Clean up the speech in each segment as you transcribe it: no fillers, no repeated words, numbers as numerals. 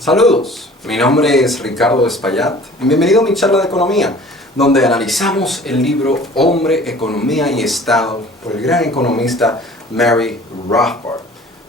Saludos, mi nombre es Ricardo Espaillat y bienvenido a mi charla de economía, donde analizamos el libro Hombre, Economía y Estado por el gran economista Murray Rothbard.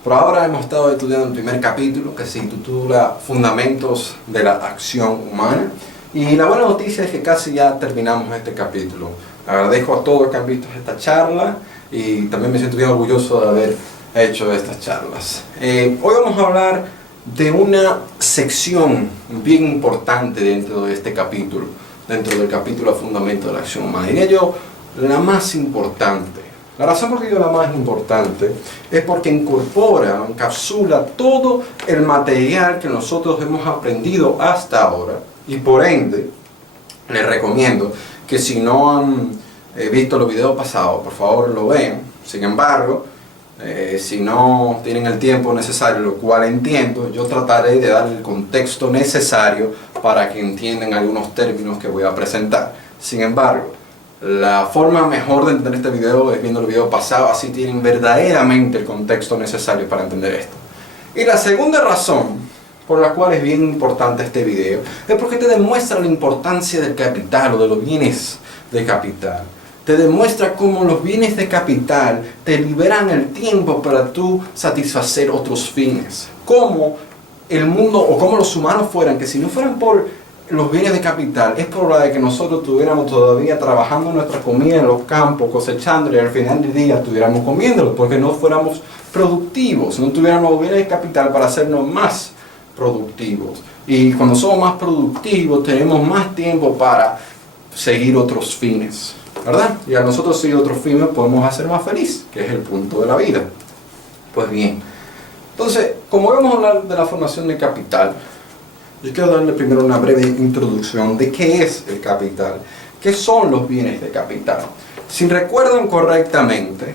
Por ahora hemos estado estudiando el primer capítulo que se intitula Fundamentos de la Acción Humana y la buena noticia es que casi ya terminamos este capítulo. Agradezco a todos que han visto esta charla y también me siento bien orgulloso de haber hecho estas charlas. Hoy vamos a hablar de una sección bien importante dentro de este capítulo, dentro del capítulo Fundamentos de la Acción Humana. Diría yo, la más importante. La razón por la que digo la más importante es porque encapsula todo el material que nosotros hemos aprendido hasta ahora y por ende les recomiendo que si no han visto los videos pasados, por favor lo vean. Sin embargo, si no tienen el tiempo necesario, lo cual entiendo, yo trataré de dar el contexto necesario para que entiendan algunos términos que voy a presentar. Sin embargo, la forma mejor de entender este video es viendo el video pasado, así tienen verdaderamente el contexto necesario para entender esto. Y la segunda razón por la cual es bien importante este video es porque te demuestra la importancia del capital o de los bienes de capital. Te demuestra cómo los bienes de capital te liberan el tiempo para tú satisfacer otros fines. Cómo el mundo o cómo los humanos fueran, que si no fueran por los bienes de capital, es probable que nosotros estuviéramos todavía trabajando nuestra comida en los campos, cosechando y al final del día estuviéramos comiéndolo, porque no fuéramos productivos, no tuviéramos bienes de capital para hacernos más productivos. Y cuando somos más productivos, tenemos más tiempo para seguir otros fines, ¿verdad? Y a nosotros seguir otros fines podemos hacer más feliz, que es el punto de la vida. Pues bien, entonces, como vamos a hablar de la formación de capital, yo quiero darle primero una breve introducción de qué es el capital, qué son los bienes de capital. Si recuerdan correctamente,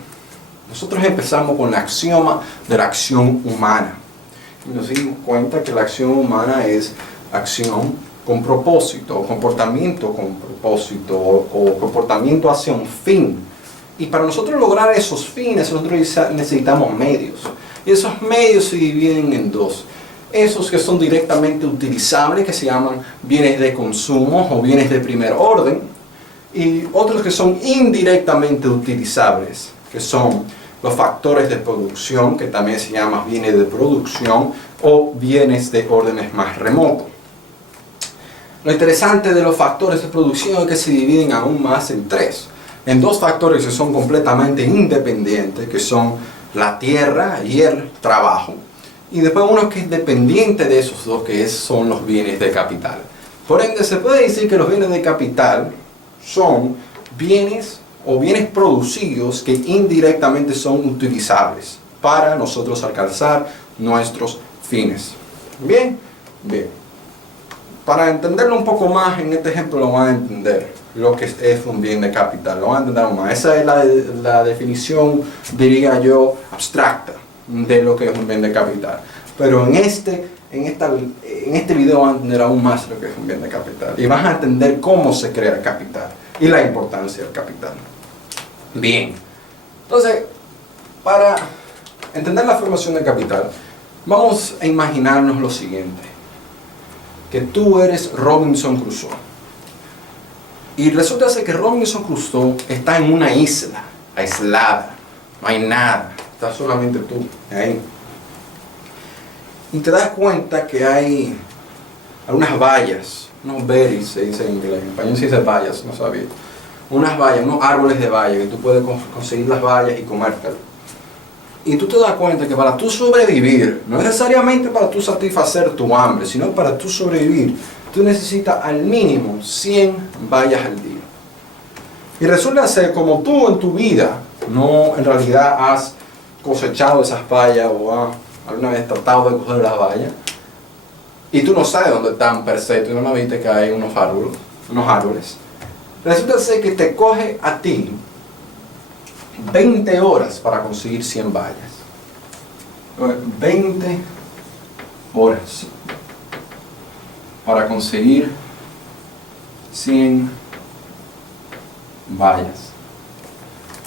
nosotros empezamos con el axioma de la acción humana. Y nos dimos cuenta que la acción humana es acción con propósito, o comportamiento con propósito, o comportamiento hacia un fin. Y para nosotros lograr esos fines, nosotros necesitamos medios. Y esos medios se dividen en dos. Esos que son directamente utilizables, que se llaman bienes de consumo o bienes de primer orden. Y otros que son indirectamente utilizables, que son los factores de producción, que también se llaman bienes de producción o bienes de órdenes más remotos. Lo interesante de los factores de producción es que se dividen aún más en tres. En dos factores que son completamente independientes, que son la tierra y el trabajo. Y después uno que es dependiente de esos dos, que son los bienes de capital. Por ende, se puede decir que los bienes de capital son bienes o bienes producidos que indirectamente son utilizables para nosotros alcanzar nuestros fines. Bien, bien. Para entenderlo un poco más, en este ejemplo lo van a entender lo que es un bien de capital, lo van a entender aún más. Esa es la definición, diría yo, abstracta de lo que es un bien de capital. Pero en este video van a entender aún más lo que es un bien de capital. Y van a entender cómo se crea el capital y la importancia del capital. Bien, entonces, para entender la formación del capital, vamos a imaginarnos lo siguiente. Que tú eres Robinson Crusoe. Y resulta ser que Robinson Crusoe está en una isla, aislada, no hay nada, está solamente tú ahí. Y te das cuenta que hay algunas bayas, unos berries se dice en inglés, en español se dice bayas, no sabía. Unas bayas, unos árboles de bayas, que tú puedes conseguir las bayas y comértelas. Y tú te das cuenta que para tú sobrevivir, no necesariamente para tú satisfacer tu hambre, sino para tú sobrevivir, tú necesitas al mínimo 100 bayas al día. Y resulta ser como tú en tu vida no en realidad has cosechado esas bayas o has alguna vez tratado de coger las bayas, y tú no sabes dónde están per se, tú no viste que hay unos árboles. Resulta ser que te coge a ti 20 horas para conseguir 100 bayas. 20 horas para conseguir 100 bayas.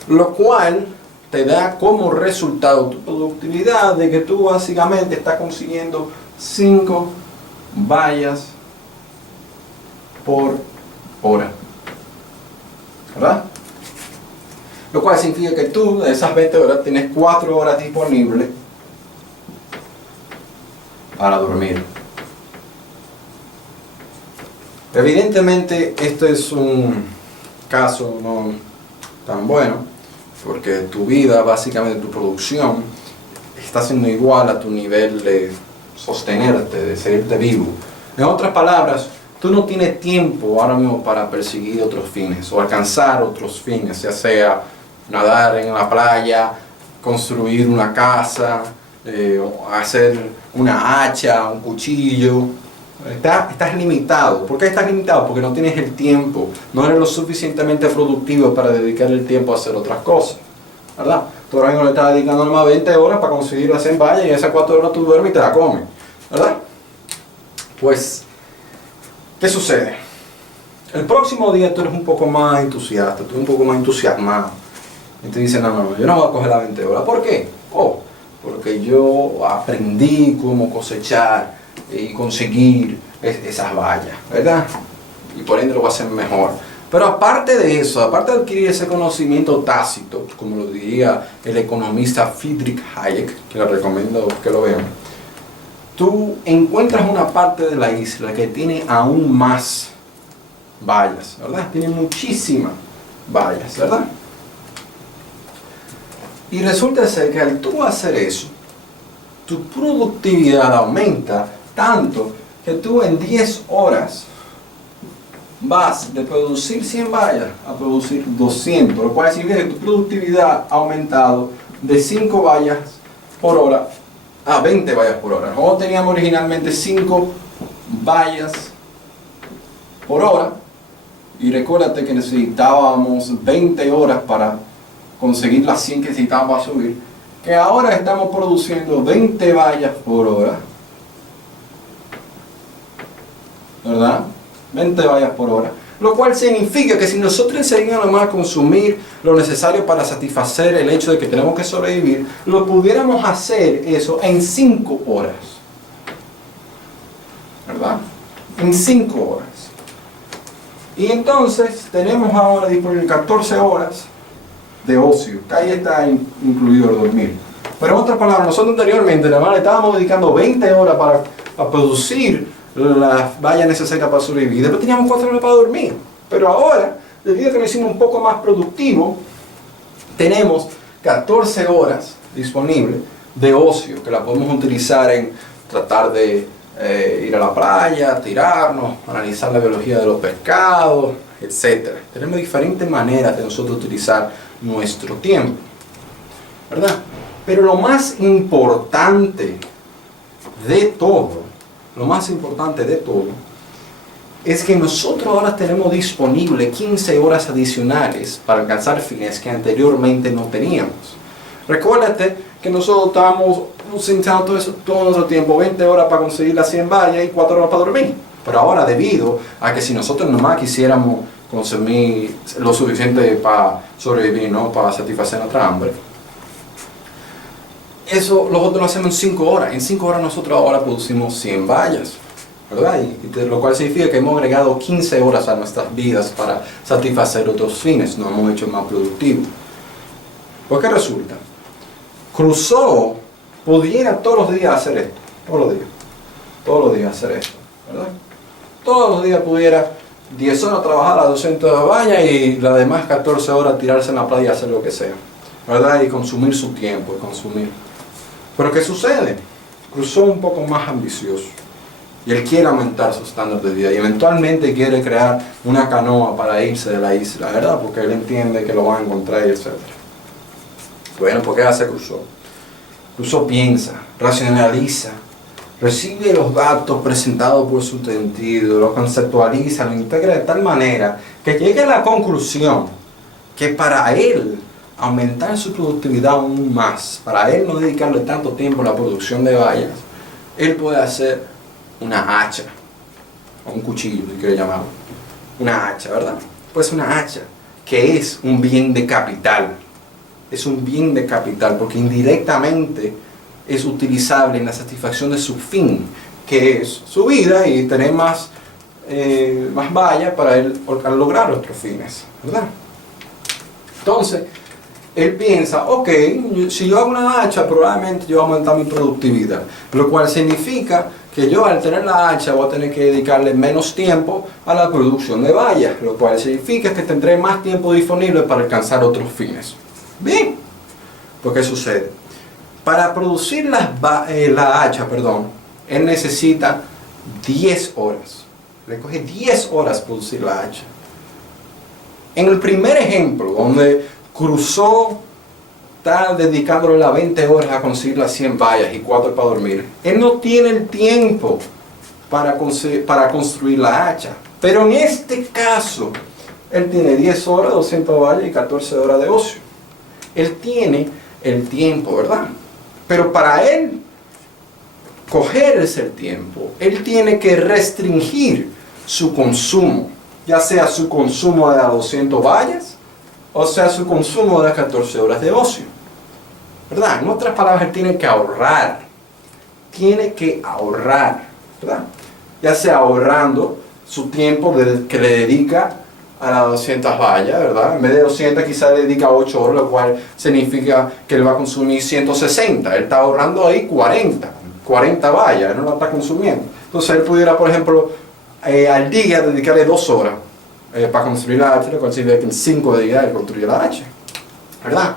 Lo cual te da como resultado tu productividad de que tú básicamente estás consiguiendo 5 vallas por hora, ¿verdad? Lo cual significa que tú, de esas 20 horas, tienes 4 horas disponibles para dormir. Evidentemente, esto es un caso no tan bueno, porque tu vida, básicamente tu producción, está siendo igual a tu nivel de sostenerte, de seguirte vivo. En otras palabras, tú no tienes tiempo ahora mismo para perseguir otros fines o alcanzar otros fines, ya sea nadar en la playa, construir una casa, hacer una hacha, un cuchillo. Estás limitado. ¿Por qué estás limitado? Porque no tienes el tiempo, no eres lo suficientemente productivo para dedicar el tiempo a hacer otras cosas, ¿verdad? Tú ahora mismo le estás dedicando nomás 20 horas para conseguir las vallas y esas 4 horas tú duermes y te la comes, ¿verdad? Pues, ¿qué sucede? El próximo día tú eres un poco más entusiasta, tú eres un poco más entusiasmado. Y te dicen, no, yo no voy a coger las 20 horas. ¿Por qué? Porque yo aprendí cómo cosechar y conseguir esas vallas, ¿verdad? Y por ende lo voy a hacer mejor. Pero aparte de eso, aparte de adquirir ese conocimiento tácito, como lo diría el economista Friedrich Hayek, que le recomiendo que lo vean, tú encuentras una parte de la isla que tiene aún más vallas, ¿verdad? Tiene muchísimas vallas, ¿verdad? Y resulta ser que al tú hacer eso, tu productividad aumenta tanto que tú en 10 horas vas de producir 100 vallas a producir 200, lo cual significa que tu productividad ha aumentado de 5 vallas por hora a 20 vallas por hora. Nosotros teníamos originalmente 5 vallas por hora y recuérdate que necesitábamos 20 horas para conseguir las 100 que necesitábamos para subir, que ahora estamos produciendo 20 vallas por hora, ¿verdad? 20 vallas por hora, lo cual significa que si nosotros enseguida nomás a consumir lo necesario para satisfacer el hecho de que tenemos que sobrevivir, lo pudiéramos hacer eso en 5 horas, ¿verdad? En 5 horas. Y entonces tenemos ahora disponible 14 horas de ocio, que ahí está incluido el dormir. Pero en otras palabras, nosotros anteriormente nada más le estábamos dedicando 20 horas para producir las vallas necesarias para sobrevivir. Y después teníamos 4 horas para dormir. Pero ahora, debido a que lo hicimos un poco más productivo, tenemos 14 horas disponibles de ocio, que la podemos utilizar en tratar de ir a la playa, tirarnos, analizar la biología de los pescados, etc. Tenemos diferentes maneras de nosotros utilizar nuestro tiempo, ¿verdad? Pero lo más importante de todo, es que nosotros ahora tenemos disponible 15 horas adicionales para alcanzar fines que anteriormente no teníamos. Recuérdate que nosotros estábamos utilizando todo nuestro tiempo, 20 horas para conseguir las 100 vallas y 4 horas para dormir. Pero ahora, debido a que si nosotros nomás quisiéramos consumir lo suficiente para sobrevivir, ¿no? Para satisfacer nuestra hambre, eso nosotros lo hacemos en 5 horas. En 5 horas nosotros ahora producimos 100 vallas, ¿verdad? Lo cual significa que hemos agregado 15 horas a nuestras vidas para satisfacer otros fines, nos hemos hecho más productivos. ¿Por qué resulta? Crusoe pudiera todos los días hacer esto, todos los días hacer esto, ¿verdad? Todos los días pudiera 10 horas trabajar las 200 vallas y las demás 14 horas tirarse en la playa y hacer lo que sea, ¿verdad? Y consumir su tiempo, Pero ¿qué sucede? Crusoe es un poco más ambicioso y él quiere aumentar su estándar de vida y eventualmente quiere crear una canoa para irse de la isla, ¿verdad? Porque él entiende que lo van a encontrar y etc. Bueno, ¿por qué hace Crusoe? Crusoe piensa, racionaliza, recibe los datos presentados por su sentido, lo conceptualiza, lo integra de tal manera que llegue a la conclusión que para él aumentar su productividad aún más, para él no dedicarle tanto tiempo a la producción de vallas, él puede hacer una hacha, o un cuchillo, si quiere llamarlo, una hacha, ¿verdad? Pues una hacha, que es un bien de capital, porque indirectamente es utilizable en la satisfacción de su fin, que es su vida y tener más vallas para él lograr otros fines, ¿verdad? Entonces, él piensa, ok, si yo hago una hacha, probablemente yo voy a aumentar mi productividad, lo cual significa que yo al tener la hacha voy a tener que dedicarle menos tiempo a la producción de vallas, lo cual significa que tendré más tiempo disponible para alcanzar otros fines. Bien, pues ¿qué sucede? Para producir la hacha, él necesita 10 horas. Le coge 10 horas producir la hacha. En el primer ejemplo, donde Crusoe está dedicándole las 20 horas a conseguir las 100 vallas y 4 para dormir, él no tiene el tiempo para construir la hacha. Pero en este caso, él tiene 10 horas, 200 vallas y 14 horas de ocio. Él tiene el tiempo, ¿verdad? Pero para él cogerse el tiempo, él tiene que restringir su consumo, ya sea su consumo de las 200 vallas, o sea su consumo de las 14 horas de ocio, ¿verdad? En otras palabras, él tiene que ahorrar, ¿verdad? Ya sea ahorrando su tiempo que le dedica a las 200 vallas, ¿verdad? En vez de 200 quizás le dedica 8 horas, lo cual significa que él va a consumir 160, él está ahorrando ahí 40 vallas, él no la está consumiendo. Entonces él pudiera, por ejemplo, al día dedicarle 2 horas para construir la hacha, lo cual significa que en 5 días él construye la hacha, ¿verdad?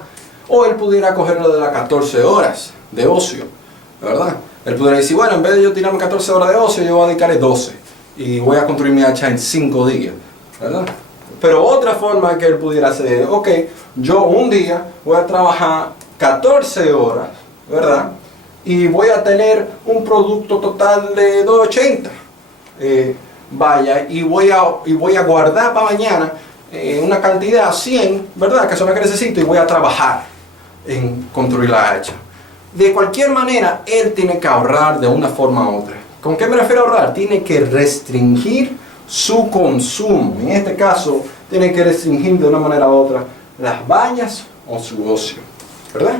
O él pudiera cogerlo de las 14 horas de ocio, ¿verdad? Él pudiera decir, bueno, en vez de yo tirarme 14 horas de ocio, yo voy a dedicarle 12 y voy a construir mi hacha en 5 días, ¿verdad? Pero otra forma que él pudiera hacer, ok, yo un día voy a trabajar 14 horas, ¿verdad? Y voy a tener un producto total de 280 vallas y voy a guardar para mañana una cantidad 100, ¿verdad? Que son las que necesito y voy a trabajar en construir la hacha. De cualquier manera, él tiene que ahorrar de una forma u otra. ¿Con qué me refiero a ahorrar? Tiene que restringir su consumo. En este caso, tiene que restringir de una manera u otra las vallas o su ocio, ¿verdad?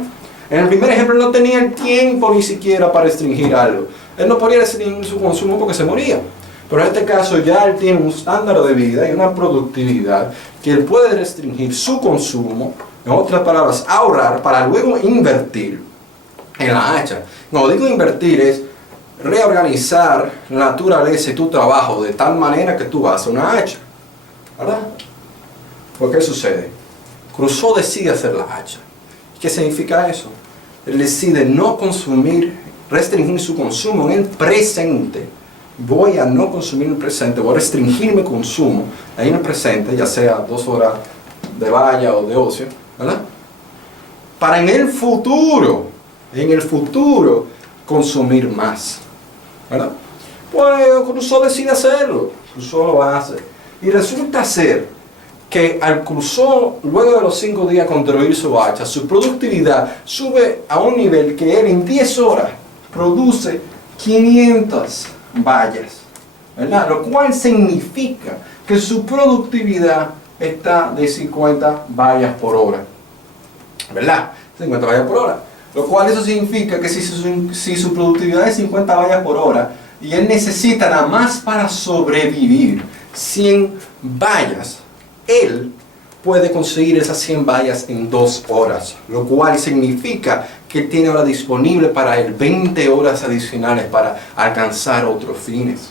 En el primer ejemplo, no tenía el tiempo ni siquiera para restringir algo. Él no podía restringir su consumo porque se moría. Pero en este caso ya él tiene un estándar de vida y una productividad que él puede restringir su consumo, en otras palabras, ahorrar para luego invertir en la hacha. Cuando digo invertir es reorganizar la naturaleza y tu trabajo de tal manera que tú haces una hacha, ¿verdad? ¿Por qué sucede? Crusoe decide hacer la hacha. ¿Qué significa eso? Él decide no consumir, restringir su consumo en el presente. Voy a no consumir en el presente, voy a restringir mi consumo ahí en el presente, ya sea 2 horas de valla o de ocio, ¿verdad? Para en el futuro consumir más, ¿verdad? Pues Crusoe decide hacerlo, Crusoe lo hace. Y resulta ser que al Crusoe, luego de los 5 días construir su hacha, su productividad sube a un nivel que él en 10 horas produce 500 vallas, ¿verdad? Lo cual significa que su productividad está de 50 vallas por hora, ¿verdad? 50 vallas por hora. Lo cual eso significa que si su productividad es 50 vallas por hora y él necesita nada más para sobrevivir 100 vallas, él puede conseguir esas 100 vallas en 2 horas, lo cual significa que tiene ahora disponible para él 20 horas adicionales para alcanzar otros fines.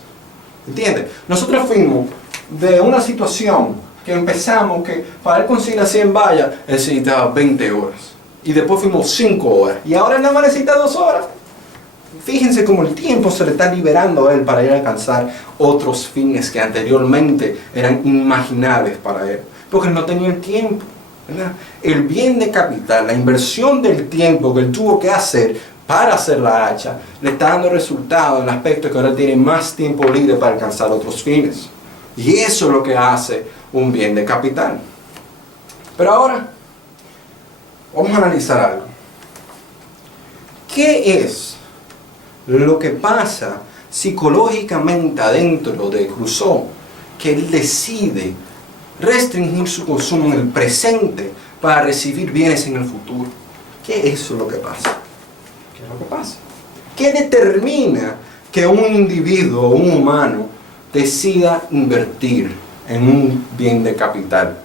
¿Entiendes? Nosotros fuimos de una situación que empezamos que para él conseguir las 100 vallas él necesitaba 20 horas. Y después fuimos 5 horas. Y ahora nada más necesita 2 horas. Fíjense cómo el tiempo se le está liberando a él para ir a alcanzar otros fines que anteriormente eran inimaginables para él. Porque él no tenía el tiempo, ¿verdad? El bien de capital, la inversión del tiempo que él tuvo que hacer para hacer la hacha, le está dando resultado en el aspecto de que ahora tiene más tiempo libre para alcanzar otros fines. Y eso es lo que hace un bien de capital. Pero ahora, vamos a analizar algo. ¿Qué es lo que pasa psicológicamente adentro de Crusoe que él decide restringir su consumo en el presente para recibir bienes en el futuro? ¿Qué es lo que pasa? ¿Qué es lo que pasa? ¿Qué determina que un individuo, un humano, decida invertir en un bien de capital.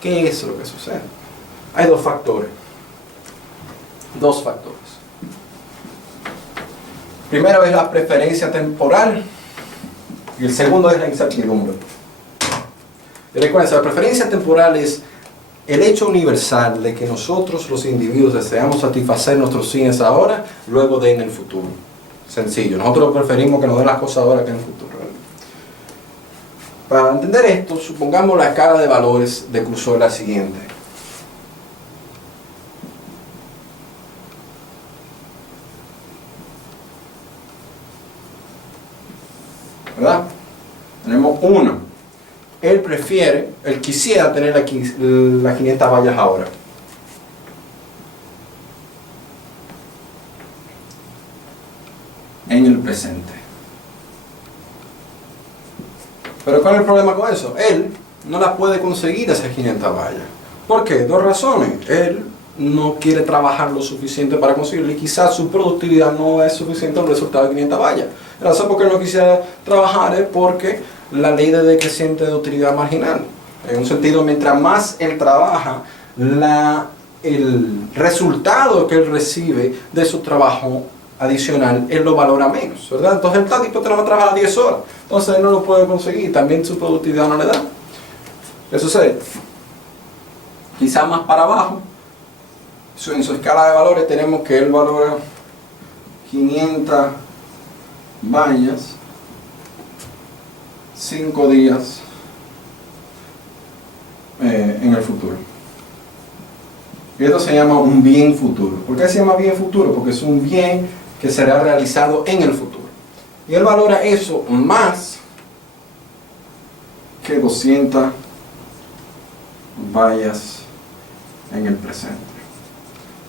¿Qué es lo que sucede? Hay dos factores. Dos factores. Primero es la preferencia temporal y el segundo es la incertidumbre. Y recuerden, la preferencia temporal es el hecho universal de que nosotros los individuos deseamos satisfacer nuestros fines ahora, luego de en el futuro. Sencillo, nosotros preferimos que nos den las cosas ahora que en el futuro. Para entender esto, supongamos la escala de valores de Crusoe es la siguiente. ¿Verdad? Tenemos 1. Él quisiera tener las 500 vallas ahora. En el presente. Pero ¿cuál es el problema con eso? Él no la puede conseguir esas 500 vallas. ¿Por qué? Dos razones. Él no quiere trabajar lo suficiente para conseguirlo y quizás su productividad no es suficiente al resultado de 500 vallas. La razón por qué él no quisiera trabajar es porque la ley de decreciente de utilidad marginal. En un sentido, mientras más él trabaja, el resultado que él recibe de su trabajo adicional, él lo valora menos, ¿verdad? Entonces él está dispuesto a trabajar 10 horas. Entonces él no lo puede conseguir, también su productividad no le da. ¿Qué sucede? Quizás más para abajo, en su escala de valores tenemos que él valora 500 vallas, 5 días en el futuro. Y esto se llama un bien futuro. ¿Por qué se llama bien futuro? Porque es un bien que será realizado en el futuro. Y él valora eso más que 200 vallas en el presente.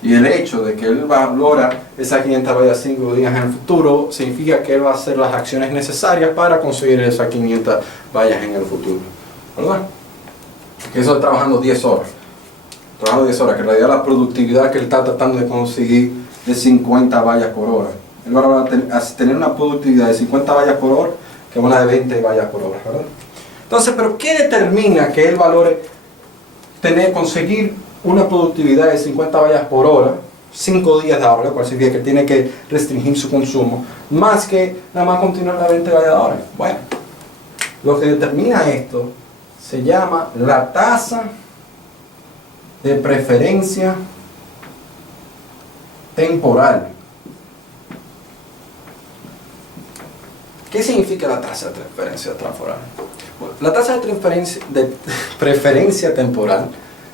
Y el hecho de que él valora esas 500 vallas 5 días en el futuro significa que él va a hacer las acciones necesarias para conseguir esas 500 vallas en el futuro. ¿Verdad? Que eso es trabajando 10 horas. Trabajando 10 horas, que en realidad la productividad que él está tratando de conseguir es 50 vallas por hora. Él va a tener una productividad de 50 vallas por hora que una de 20 vallas por hora, ¿verdad? Entonces, ¿pero qué determina que él valore conseguir una productividad de 50 vallas por hora, 5 días de hora, lo cual significa que tiene que restringir su consumo, más que nada más continuar la 20 vallas de hora? Bueno, lo que determina esto se llama la tasa de preferencia temporal. ¿Qué significa la tasa de preferencia temporal? Bueno, la tasa de preferencia temporal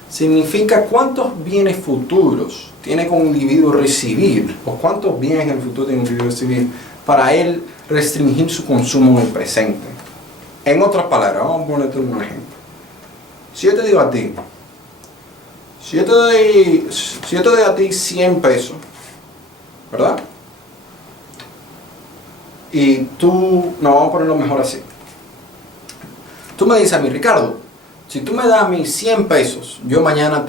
significa cuántos bienes futuros tiene que un individuo recibir, o cuántos bienes en el futuro tiene un individuo recibir para él restringir su consumo en el presente. En otras palabras, vamos a ponerte un ejemplo. Si yo te digo a ti, si yo te doy a ti 100 pesos, ¿verdad? Y tú, no, vamos a ponerlo mejor así. Tú me dices a mí, Ricardo, si tú me das a mí 100 pesos, yo mañana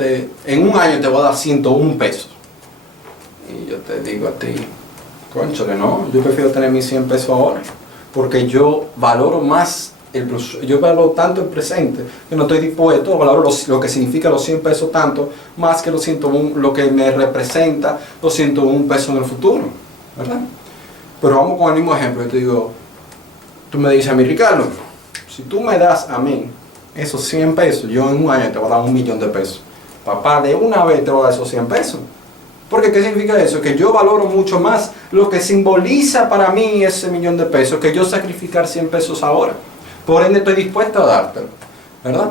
en un año te voy a dar 101 pesos. Y yo te digo a ti, cónchale, no, yo prefiero tener mis 100 pesos ahora, porque yo valoro más, yo valoro tanto el presente, que no estoy dispuesto, valoro lo que significa los 100 pesos tanto, más que los 101, lo que me representa los 101 pesos en el futuro, ¿verdad? Pero vamos con el mismo ejemplo. Yo te digo, tú me dices a mí, Ricardo, si tú me das a mí esos 100 pesos, yo en un año te voy a dar 1.000.000 de pesos. Papá, de una vez te voy a dar esos 100 pesos. Porque ¿qué significa eso? Que yo valoro mucho más lo que simboliza para mí ese 1.000.000 de pesos, que yo sacrificar 100 pesos ahora. Por ende estoy dispuesto a dártelo, ¿verdad?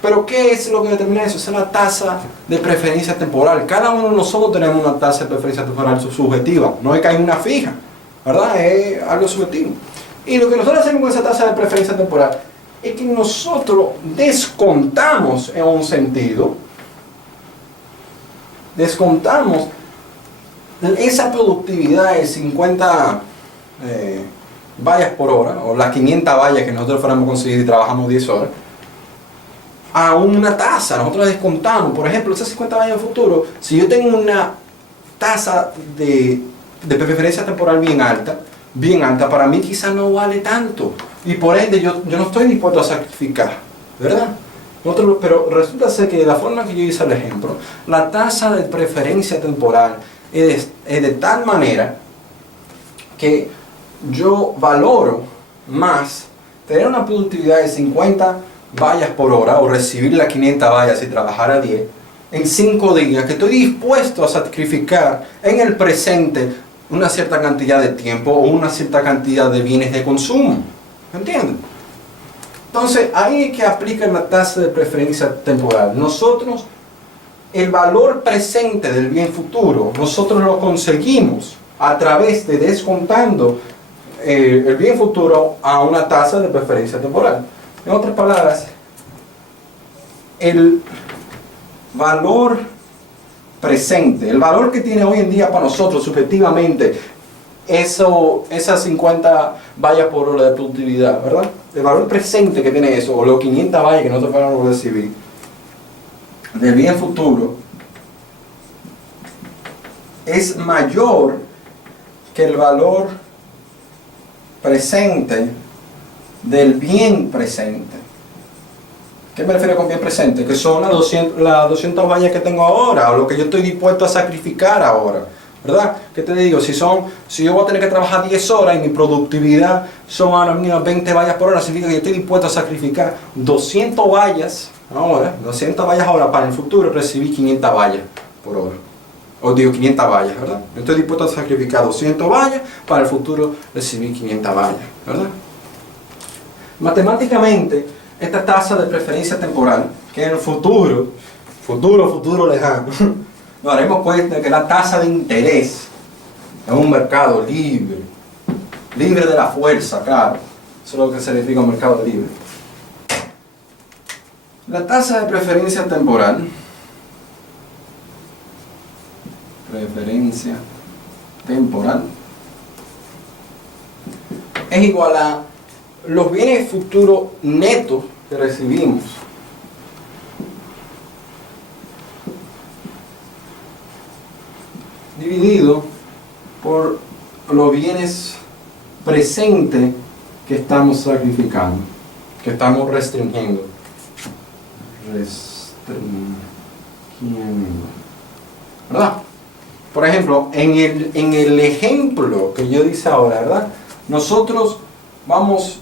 Pero ¿qué es lo que determina eso? Es la tasa de preferencia temporal. Cada uno de nosotros tenemos una tasa de preferencia temporal subjetiva. No es que hay una fija, ¿verdad? Es algo subjetivo. Y lo que nosotros hacemos con esa tasa de preferencia temporal es que nosotros descontamos en un sentido, descontamos esa productividad de 50 vallas por hora, o las 500 vallas que nosotros fuéramos a conseguir y trabajamos 10 horas, a una tasa. Nosotros descontamos, por ejemplo, esas 50 vallas en el futuro. Si yo tengo una tasa de preferencia temporal bien alta, bien alta, para mí quizá no vale tanto. Y por ende yo no estoy dispuesto a sacrificar, ¿verdad? Pero resulta ser que de la forma que yo hice el ejemplo, la tasa de preferencia temporal es de tal manera que yo valoro más tener una productividad de 50 vallas por hora o recibir las 500 vallas y trabajar a 10 en 5 días, que estoy dispuesto a sacrificar en el presente una cierta cantidad de tiempo o una cierta cantidad de bienes de consumo. ¿Me entienden? Entonces, ahí es que aplica la tasa de preferencia temporal. Nosotros, el valor presente del bien futuro, nosotros lo conseguimos a través de descontando el bien futuro a una tasa de preferencia temporal. En otras palabras, el valor presente, el valor que tiene hoy en día para nosotros subjetivamente, esas 50 vallas por hora de productividad, ¿verdad? El valor presente que tiene eso, o los 500 vallas que nosotros vamos a recibir, del bien futuro, es mayor que el valor presente del bien presente. ¿Qué me refiero con bien presente? Que son las 200 vallas que tengo ahora, o lo que yo estoy dispuesto a sacrificar ahora, ¿verdad? ¿Qué te digo? Si yo voy a tener que trabajar 10 horas y mi productividad son ahora mismo 20 vallas por hora, significa que yo estoy dispuesto a sacrificar 200 vallas ahora para el futuro recibir 500 vallas por hora. O digo 500 vallas, ¿verdad? Yo estoy dispuesto a sacrificar 200 vallas para el futuro recibir 500 vallas, ¿verdad? Matemáticamente, esta tasa de preferencia temporal, que en el futuro lejano, nos daremos cuenta de que la tasa de interés en un mercado libre de la fuerza, claro, eso es lo que significa un mercado libre. La tasa de preferencia temporal, es igual a los bienes futuros netos que recibimos dividido por los bienes presentes que estamos sacrificando, que estamos restringiendo. ¿Verdad? Por ejemplo, en el ejemplo que yo hice ahora, ¿verdad? Nosotros vamos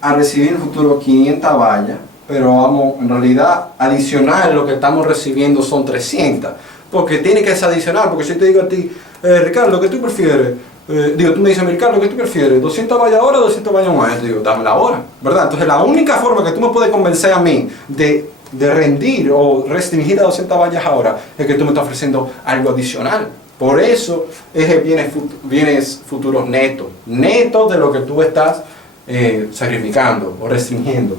a recibir en el futuro 500 vallas, pero vamos, en realidad, adicional lo que estamos recibiendo son 300. Porque tiene que ser adicional, porque si te digo a ti, Ricardo, ¿qué tú prefieres? Tú me dices, Ricardo, ¿qué tú prefieres? ¿200 vallas ahora o 200 vallas más? Yo digo, dame la hora, ¿verdad? Entonces la única forma que tú me puedes convencer a mí de rendir o restringir a 200 vallas ahora es que tú me estás ofreciendo algo adicional. Por eso es el bienes futuros netos de lo que tú estás sacrificando o restringiendo.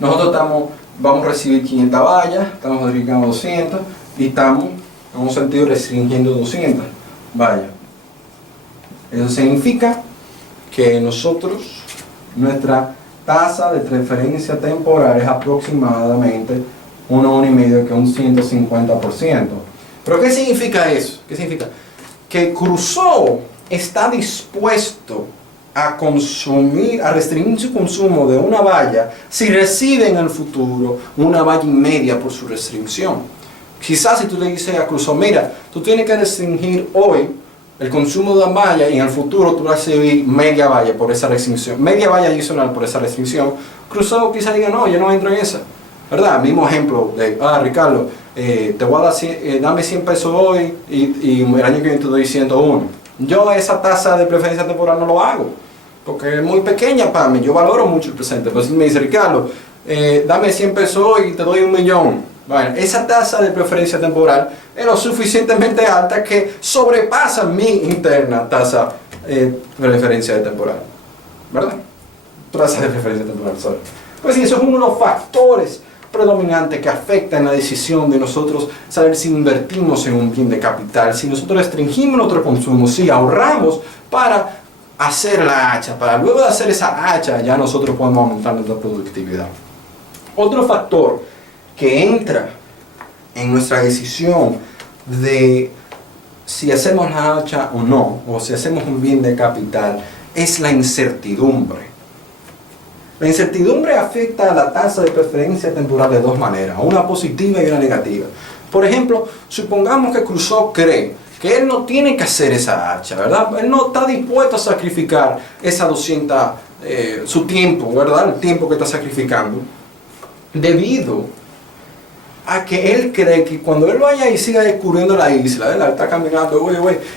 Nosotros vamos a recibir 500 vallas, estamos sacrificando 200 y estamos en un sentido restringiendo 200 vallas. Eso significa que nuestra tasa de preferencia temporal es aproximadamente 1,5 que un 150%. ¿Pero qué significa eso? ¿Qué significa? Que Crusoe está dispuesto a restringir su consumo de una valla si recibe en el futuro una valla y media por su restricción. Quizás si tú le dices a Crusoe, mira, tú tienes que restringir hoy el consumo de una valla y en el futuro tú recibes media valla por esa restricción, media valla adicional por esa restricción, Crusoe quizás diga, no, yo no entro en esa. ¿Verdad? Mismo ejemplo de, Ricardo, te voy a dar dame 100 pesos hoy y el año que viene te doy 101. Yo esa tasa de preferencia temporal no lo hago, porque es muy pequeña para mí, yo valoro mucho el presente. Pero si me dice, Ricardo, dame 100 pesos hoy y te doy 1.000.000. Bueno, esa tasa de preferencia temporal es lo suficientemente alta que sobrepasa mi interna tasa de preferencia temporal. ¿Verdad? Tasa de preferencia temporal, sorry. Pues sí, eso es uno de los factores predominantes que afectan la decisión de nosotros saber si invertimos en un bien de capital, si nosotros restringimos nuestro consumo, si ahorramos para hacer la hacha, para luego de hacer esa hacha ya nosotros podemos aumentar nuestra productividad. Otro factor que entra en nuestra decisión de si hacemos la hacha o no, o si hacemos un bien de capital, es la incertidumbre. La incertidumbre afecta a la tasa de preferencia temporal de dos maneras, una positiva y una negativa. Por ejemplo, supongamos que Crusoe cree que él no tiene que hacer esa hacha, ¿verdad? Él no está dispuesto a sacrificar esa 200, su tiempo, ¿verdad? El tiempo que está sacrificando, debido a que él cree que cuando él vaya y siga descubriendo la isla, ¿verdad? Está caminando,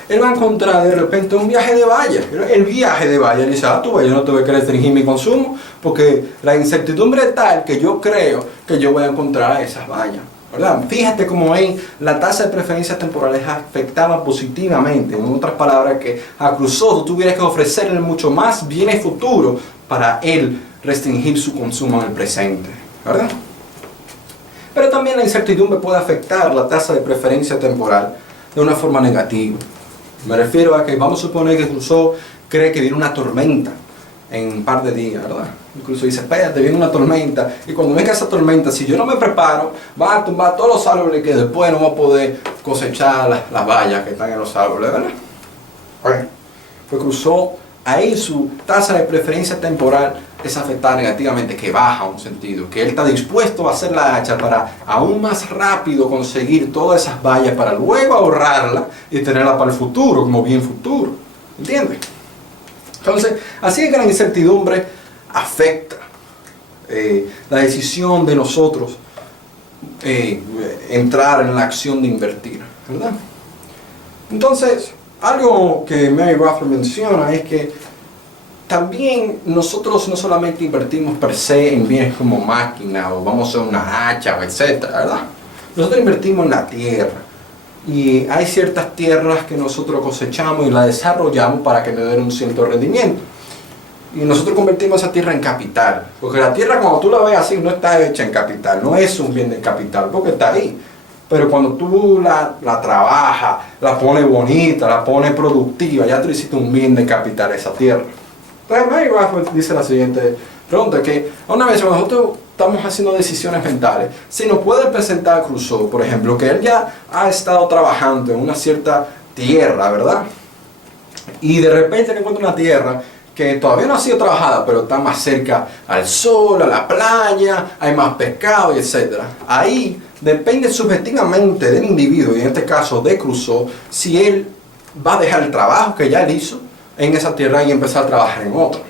él va a encontrar de repente un viaje de valla. El viaje de valla, él dice, yo no tuve que restringir mi consumo, porque la incertidumbre es tal que yo creo que yo voy a encontrar esas vallas, ¿verdad? Fíjate cómo ahí la tasa de preferencias temporales afectaba positivamente. En otras palabras, que a Crusoe tú tuvieras que ofrecerle mucho más bienes futuros para él restringir su consumo en el presente, ¿verdad? Pero también la incertidumbre puede afectar la tasa de preferencia temporal de una forma negativa. Me refiero a que vamos a suponer que Crusoe cree que viene una tormenta en un par de días, ¿verdad? Incluso dice, espérate, viene una tormenta, y cuando venga esa tormenta, si yo no me preparo, va a tumbar todos los árboles que después no va a poder cosechar las bayas que están en los árboles, ¿verdad? Pues Crusoe, ahí su tasa de preferencia temporal es afectada negativamente, que baja un sentido, que él está dispuesto a hacer la hacha para aún más rápido conseguir todas esas bayas para luego ahorrarla y tenerla para el futuro, como bien futuro, ¿entiendes? Entonces, así es que la incertidumbre afecta la decisión de nosotros entrar en la acción de invertir, ¿verdad? Entonces, algo que Mary Ruffler menciona es que también nosotros no solamente invertimos per se en bienes como máquina o vamos a hacer una hacha, etcétera, ¿verdad? Nosotros invertimos en la tierra. Y hay ciertas tierras que nosotros cosechamos y las desarrollamos para que nos den un cierto rendimiento. Y nosotros convertimos esa tierra en capital. Porque la tierra, cuando tú la ves así, no está hecha en capital, no es un bien de capital, porque está ahí. Pero cuando tú la trabajas, la pones bonita, la pones productiva, ya tú hiciste un bien de capital a esa tierra. Entonces Mary Ruffler dice la siguiente pregunta, que una vez cuando nosotros estamos haciendo decisiones mentales, se nos puede presentar a Crusoe, por ejemplo, que él ya ha estado trabajando en una cierta tierra, ¿verdad? Y de repente encuentra una tierra que todavía no ha sido trabajada, pero está más cerca al sol, a la playa, hay más pescado, etc. Ahí depende subjetivamente del individuo, y en este caso de Crusoe, si él va a dejar el trabajo que ya él hizo en esa tierra y empezar a trabajar en otra.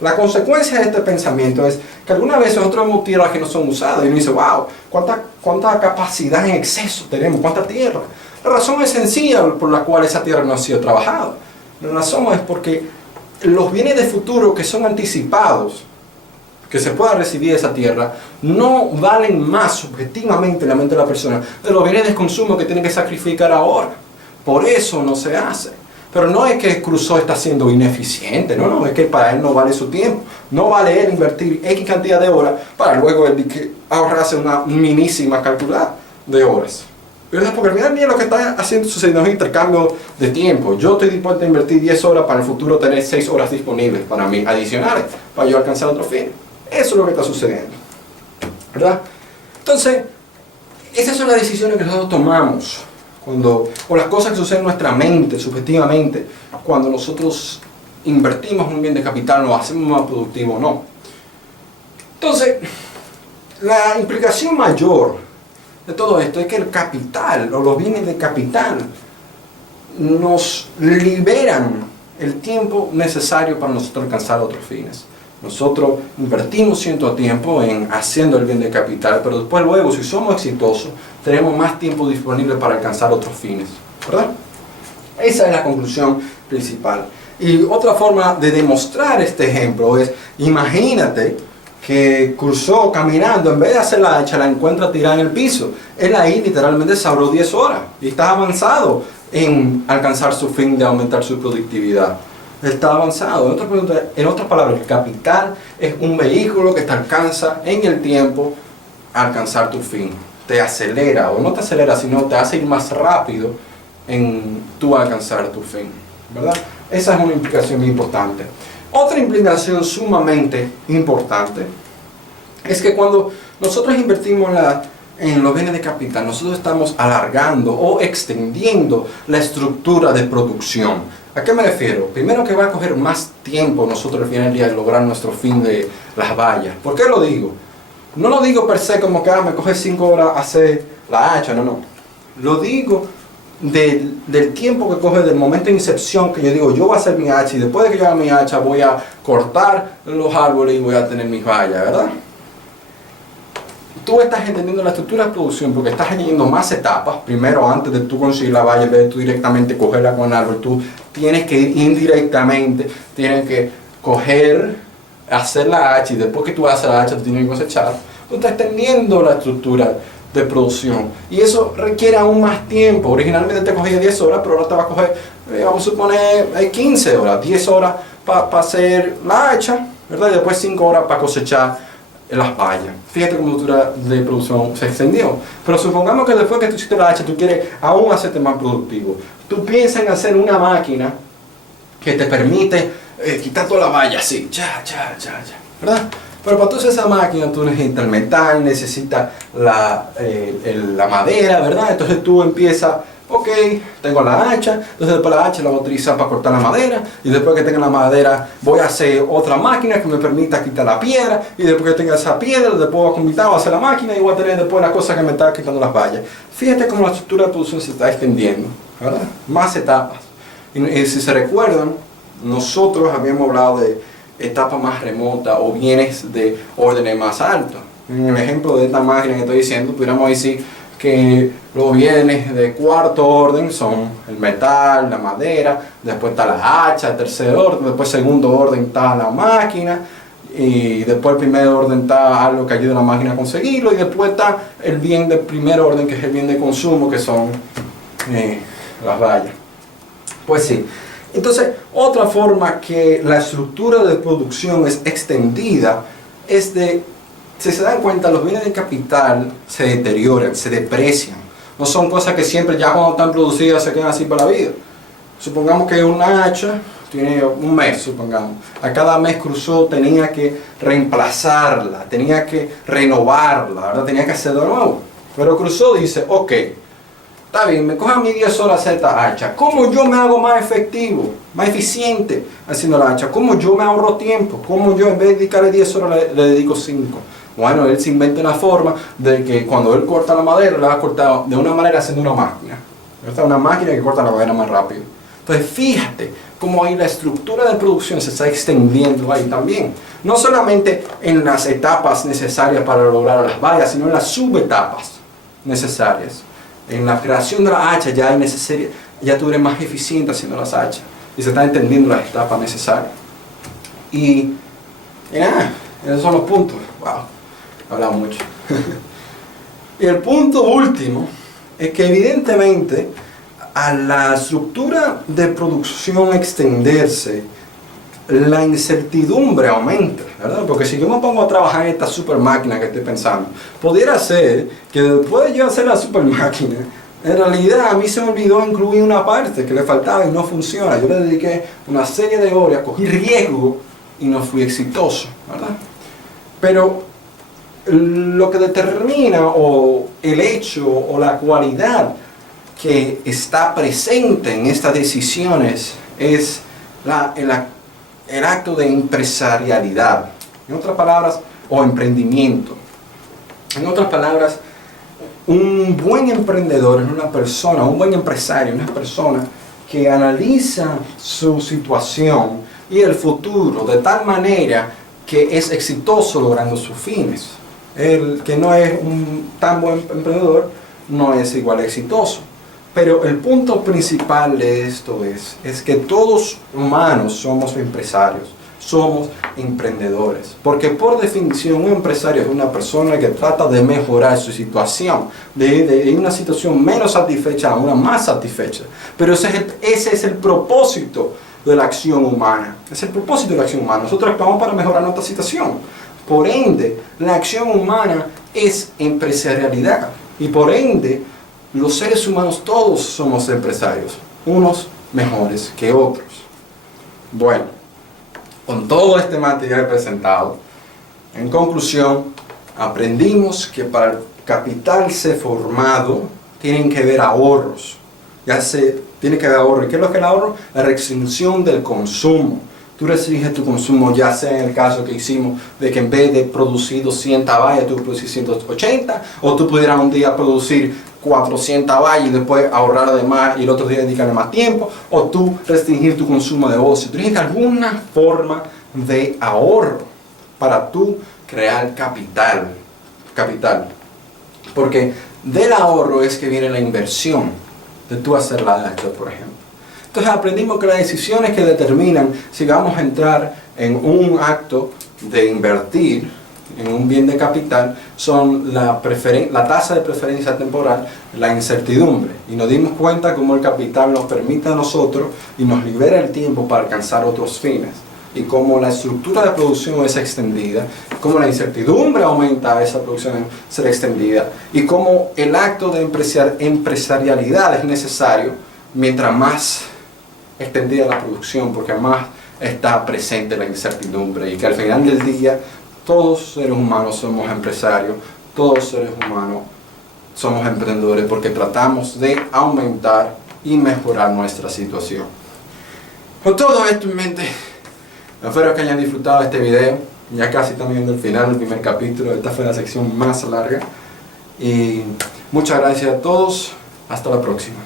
La consecuencia de este pensamiento es que algunas veces nosotros vemos tierras que no son usadas y uno dice, wow, cuánta capacidad en exceso tenemos, cuánta tierra. La razón es sencilla por la cual esa tierra no ha sido trabajada. La razón es porque los bienes de futuro que son anticipados, que se pueda recibir de esa tierra, no valen más subjetivamente en la mente de la persona de los bienes de consumo que tiene que sacrificar ahora. Por eso no se hace. Pero no es que Crusoe está siendo ineficiente, no, es que para él no vale su tiempo. No vale él invertir X cantidad de horas para luego él ahorrarse una minísima calculada de horas. ¿Verdad? Porque al final lo que está haciendo sucediendo es un intercambio de tiempo. Yo estoy dispuesto a invertir 10 horas para en el futuro tener 6 horas disponibles para mí, adicionales, para yo alcanzar otro fin. Eso es lo que está sucediendo, ¿verdad? Entonces, esas son las decisiones que nosotros tomamos o las cosas que suceden en nuestra mente, subjetivamente, cuando nosotros invertimos un bien de capital, lo hacemos más productivo o no. Entonces, la implicación mayor de todo esto es que el capital, o los bienes de capital, nos liberan el tiempo necesario para nosotros alcanzar otros fines. Nosotros invertimos cierto tiempo en haciendo el bien de capital, pero después luego, si somos exitosos, tenemos más tiempo disponible para alcanzar otros fines, ¿verdad? Esa es la conclusión principal. Y otra forma de demostrar este ejemplo es, imagínate que Crusoe caminando, en vez de hacer la hacha, la encuentra tirada en el piso. Él ahí literalmente se ahorró 10 horas y está avanzado en alcanzar su fin de aumentar su productividad. Está avanzado. En otras palabras, el capital es un vehículo que te alcanza en el tiempo a alcanzar tu fin. Te acelera, o no te acelera, sino te hace ir más rápido en tú alcanzar tu fin, ¿verdad? Esa es una implicación muy importante. Otra implicación sumamente importante es que cuando nosotros invertimos en los bienes de capital, nosotros estamos alargando o extendiendo la estructura de producción. ¿A qué me refiero? Primero, que va a coger más tiempo nosotros al final del día de lograr nuestro fin de las vallas. ¿Por qué lo digo? No lo digo per se como que me coge 5 horas hacer la hacha, no. Lo digo del tiempo que coge, del momento de incepción que yo digo, yo voy a hacer mi hacha, y después de que yo haga mi hacha voy a cortar los árboles y voy a tener mis vallas, ¿verdad? Tú estás entendiendo la estructura de producción porque estás añadiendo más etapas. Primero, antes de tú conseguir la valla, en vez de tú directamente cogerla con el árbol, tú tienes que ir indirectamente, tienes que coger, hacer la hacha, y después que tú haces la hacha, tú tienes que cosechar. Tú estás extendiendo la estructura de producción, y eso requiere aún más tiempo. Originalmente te cogía 10 horas, pero ahora te va a coger, vamos a suponer, 15 horas, 10 horas para hacer la hacha, ¿verdad? Y después 5 horas para cosechar las vallas. Fíjate cómo la estructura de producción se extendió. Pero supongamos que después que tú hiciste la hacha, tú quieres aún hacerte más productivo. Tú piensas en hacer una máquina que te permite quitar toda la valla así, ¿verdad? Pero para tú hacer esa máquina, tú necesitas el metal, necesitas la madera, ¿verdad? Entonces tú empiezas, ok, tengo la hacha, entonces después la hacha la voy a utilizar para cortar la madera, y después que tenga la madera voy a hacer otra máquina que me permita quitar la piedra, y después que tenga esa piedra, después voy a combinar, voy a hacer la máquina, y voy a tener después la cosa que me está quitando las vallas. Fíjate cómo la estructura de producción se está extendiendo, ¿verdad? Más etapas. Y si se recuerdan, nosotros habíamos hablado de etapas más remotas o bienes de órdenes más altos. En el ejemplo de esta máquina que estoy diciendo, pudiéramos decir que los bienes de cuarto orden son el metal, la madera, después está la hacha, tercer orden, después segundo orden está la máquina, y después el primer orden está algo que ayuda a la máquina a conseguirlo, y después está el bien de primer orden, que es el bien de consumo, que son las vallas. Pues sí. Entonces, otra forma que la estructura de producción es extendida es si se dan cuenta, los bienes de capital se deterioran, se deprecian. No son cosas que siempre, ya cuando están producidas, se quedan así para la vida. Supongamos que una hacha tiene un mes, supongamos. A cada mes cruzó, tenía que reemplazarla, tenía que renovarla, ¿verdad? Tenía que hacerlo de nuevo. Pero cruzó, dice, ok, está bien, me cojan mis 10 horas hacer esta hacha. ¿Cómo yo me hago más efectivo, más eficiente haciendo la hacha? ¿Cómo yo me ahorro tiempo? ¿Cómo yo en vez de dedicarle 10 horas le dedico 5? Bueno, él se inventa una forma de que cuando él corta la madera, la va a cortar de una manera haciendo una máquina. Esta es una máquina que corta la madera más rápido. Entonces fíjate cómo ahí la estructura de producción se está extendiendo ahí también. No solamente en las etapas necesarias para lograr las vallas, sino en las subetapas necesarias. En la creación de la hacha ya tú eres más eficiente haciendo las hachas, y se están entendiendo las etapas necesarias. Y nada, esos son los puntos. Wow, he hablado mucho. Y el punto último es que evidentemente a la estructura de producción extenderse, la incertidumbre aumenta, ¿verdad? Porque si yo me pongo a trabajar en esta super máquina que estoy pensando, pudiera ser que después de yo hacer la super máquina, en realidad a mí se me olvidó incluir una parte que le faltaba y no funciona. Yo le dediqué una serie de horas, cogí riesgo y no fui exitoso, ¿verdad? Pero lo que determina o el hecho o la cualidad que está presente en estas decisiones es el acto de empresarialidad, en otras palabras, o emprendimiento. En otras palabras, un buen emprendedor es una persona, un buen empresario, una persona que analiza su situación y el futuro de tal manera que es exitoso logrando sus fines. El que no es un tan buen emprendedor no es igual exitoso. Pero el punto principal de esto es que todos humanos somos empresarios, somos emprendedores. Porque por definición un empresario es una persona que trata de mejorar su situación, de una situación menos satisfecha a una más satisfecha. Pero ese es el propósito de la acción humana. Es el propósito de la acción humana. Nosotros actuamos para mejorar nuestra situación. Por ende, la acción humana es empresarialidad. Y por ende, los seres humanos todos somos empresarios, unos mejores que otros. Bueno, con todo este material presentado, en conclusión, aprendimos que para capital se formado, tienen que ver ahorros. Tiene que haber ahorro. ¿Y qué es lo que es el ahorro? La restricción del consumo. Tú restringes tu consumo, ya sea en el caso que hicimos de que en vez de producir 200 vallas, tú produces 180, o tú pudieras un día producir 400 vallas y después ahorrar además y el otro día dedicarle más tiempo, o tú restringir tu consumo de ocio. Tú tienes alguna forma de ahorro para tú crear capital. Porque del ahorro es que viene la inversión de tú hacer la acto, por ejemplo. Entonces aprendimos que las decisiones que determinan si vamos a entrar en un acto de invertir en un bien de capital son la tasa de preferencia temporal, la incertidumbre. Y nos dimos cuenta cómo el capital nos permite a nosotros y nos libera el tiempo para alcanzar otros fines. Y cómo la estructura de producción es extendida, cómo la incertidumbre aumenta esa producción ser extendida, y cómo el acto de empresarialidad es necesario mientras más extendida la producción, porque más está presente la incertidumbre, y que al final del día todos seres humanos somos empresarios, todos seres humanos somos emprendedores, porque tratamos de aumentar y mejorar nuestra situación. Con todo esto en mente, espero que hayan disfrutado de este video. Ya casi estamos viendo el final del primer capítulo. Esta fue la sección más larga. Y muchas gracias a todos. Hasta la próxima.